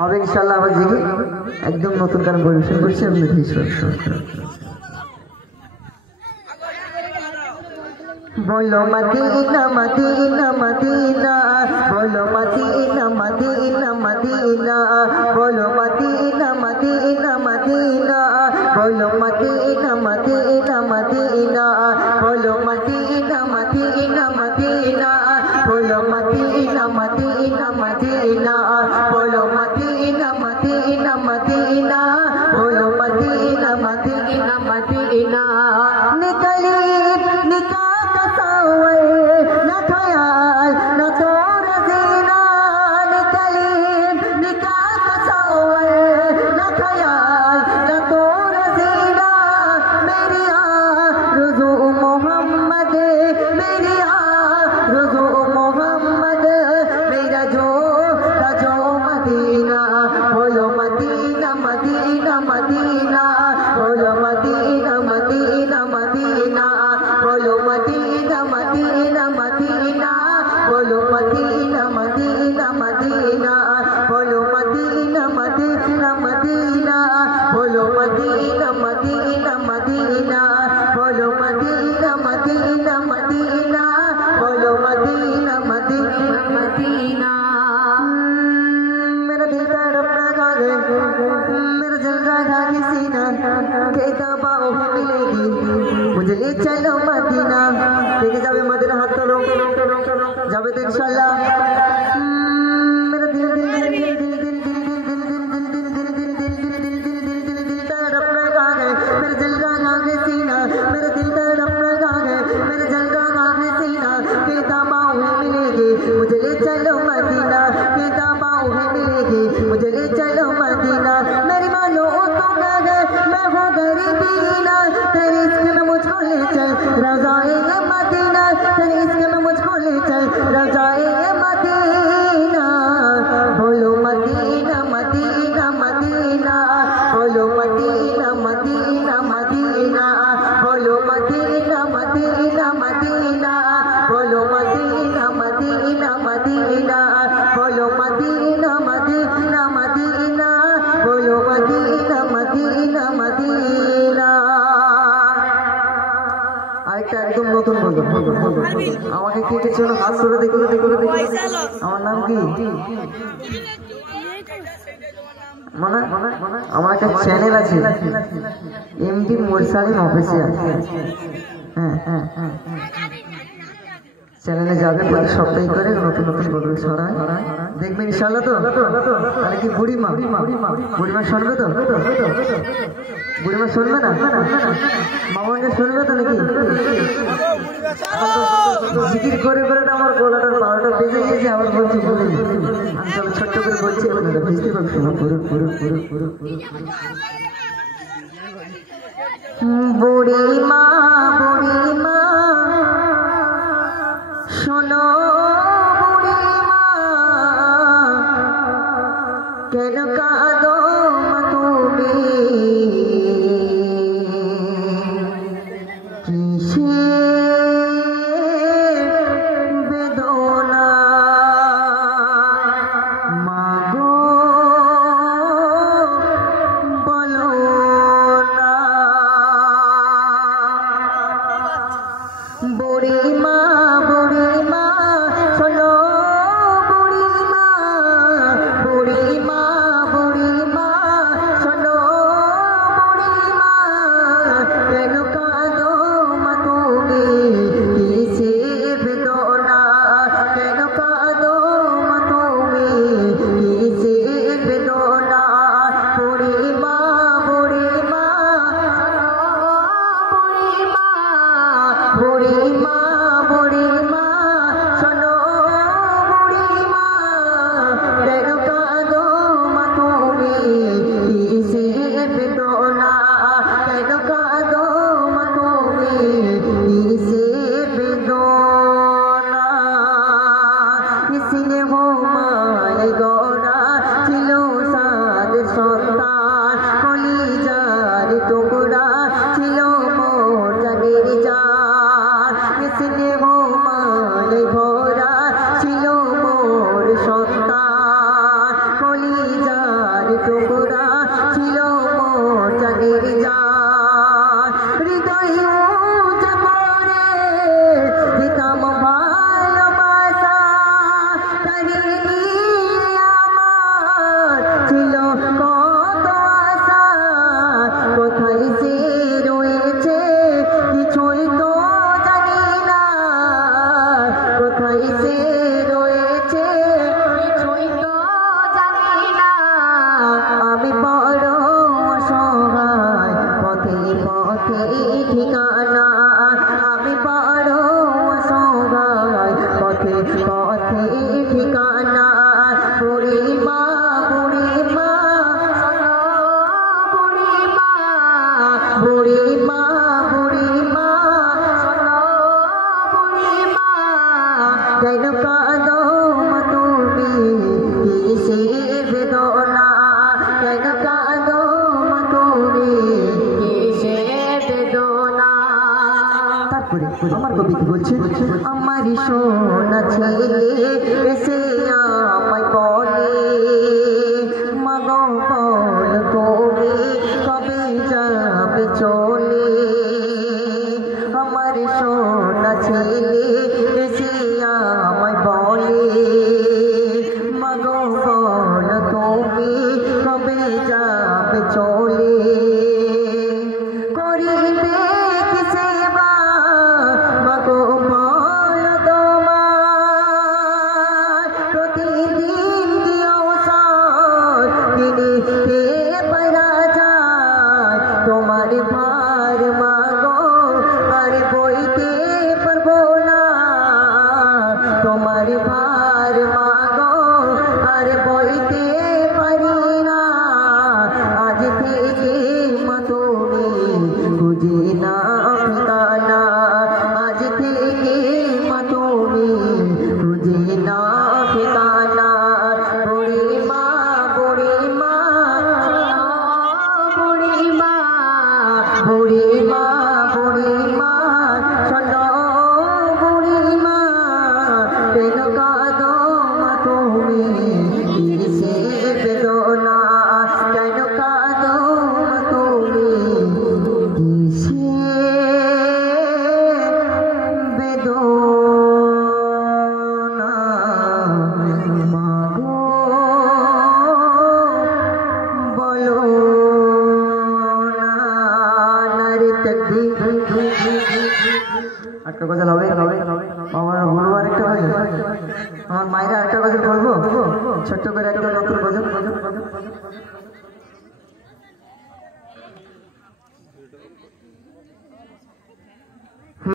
হবে ইনশাআল্লাহ। আবার জিগি একদম নতুন গান পরিবেশন করছি আমি বলো মদিনা মদিনা মদিনা বলো মদিনা মদিনা মদিনা বলো মদিনা মদিনা মদিনা বলো মদিনা মদিনা মদিনা বলো মদিনা মদিনা মদিনা বলো মদিনা মদিনা মদিনা বলো মদিনা মদিনা মদিনা বলো মদিনা মদিনা মদিনা নিকলি নিকা न ख्याल न तो रजीना निकली निकात सौल न ख्याल न तो रजीना मेरी रुजू मोहम्मद मेरी रुजू मोहम्मद मेरा जो मदीना बोलो मदीना मदीना मदीना बोलो मदीना मदीना मदीना बोलो मदीना मदीना मदीना बोलो मदीना मदीना मदीना बोलो मदीना मदीना मदीना बोलो मदीना मदीना मदीना बोलो मदीना मदीना मदीना बोलो मदीना मदीना मदीना मेरा दिल तड़प रहा है मेरा जल रहा है सीना के दबाव मिलेगी मुझे ले चलो मदीना लेके जावे मदीना हाथ तोड़ो जावे तो इंशाल्लाह मेरा दिल दिल दिल दिल दिल दिल दिल तड़प रहा है मेरा जल रहा है सीना मेरा दिल तड़प रहा है मेरा जल रहा है सीना के दबाव मिलेगी मुझे ले चलो मदीना के दबाव मिलेगी मुझे ले चलो मदीना मेरी मानो तो गए मैं हूँ गरीबीना तेरे इश्क में मुझको ले चल रज़ाए मदीना तेरे इश्क में मुझको ले चल रज़ाए मदीना बोलो मदीना मदीना मदीना बोलो मदीना मदीना मदीना बोलो मदीना मदीना मदीना बोलो मदीना मदीना मदीना बोलो मदीना मदीना मदीना बोलो मदीना मदीना मदीना আরেকটা একদম নতুন বলো আমাকে কে কিছু হাত ধরে দেখো আমার নাম কি মানে আমার একটা চ্যানেল আছে এমডি মোরসালিম অফিসিয়াল চ্যানেলে যাবে প্রতি সপ্তাহে করে নতুন নতুন গল্প ছড়ায় দেখবেন ইনশাআল্লাহ। তো তাহলে কি বুড়িমা শুনবে তো বুড়িমা শুনবে না মামাকে শুনবে তো নাকি জিকির করে করে তো আমার গলাটার পাওয়াটা বেজে গিয়েছে আমার বলছি বলে আমি তবে ছোট্ট করে বলছি আপনারা বুঝতে পারছেন বুড়িমা বুড়িমা শোনো বুড়িমা কেন কাঁদো তুমি কিসের বেদনা মাগো বলো না বুড়িমা বুড়িমা শোনো বুড়িমা বুড়িমা প্রতিদিন আমার ছিল কত আশা, কোথায় সে রয়েছে কিছুই তো জানি না, কোথায় সে রয়েছে কিছুই তো জানি না। আমি বড় অসহায়, পথে পথে ঠিকানা, আমি বড় অসহায়, পথে পথে ঠিকানা। বুড়ি মা বুড়ি মা বুড়ি মা বুড়ি মা বুড়ি মা বুড়ি মা যেন কাঁদো মা তুমি কিসের বেদনা, যেন কাঁদো মা তুমি কিসের বেদনা। তারপরে আমার কবি কি বলছে, আমারই সোনা ছেলে এসে আমায় বলে মাগো বল তুমি কবে যাবে চলে। আমার সোনা ছেলে এসে আমায় বলে মাগো বল তুমি কবে যাবে চলে। করিবে কি সেবা মাগো বল তোমার, প্রতিদিন কি অবসর কিনিতে পারা যায় তোমার ভার মাগো আর বইতে পারবো না, তোমার ভার মাগো আর বইতে পারি না। আজ থেকে মা তুমি খুঁজে না ঠিকানা, আজ থেকে মা তুমি খুঁজে না ঠিকানা। বুড়ি মা বুড়ি মা বুড়ি মা বুড়ি মা বুড়ি মা শোনো বুড়ি মা কেন কাঁদো মা তুমি কিসের বেদনা, কেন কাঁদো মা তুমি কিসের বেদনা। মাগো বলো না নারী তকদীর। একটা গজল হবে আমার বলবো, আরেকটা গজল আমার মায়েরা আরেকটা গজল বলবো ছোট্ট করে একটা নতুন গজল।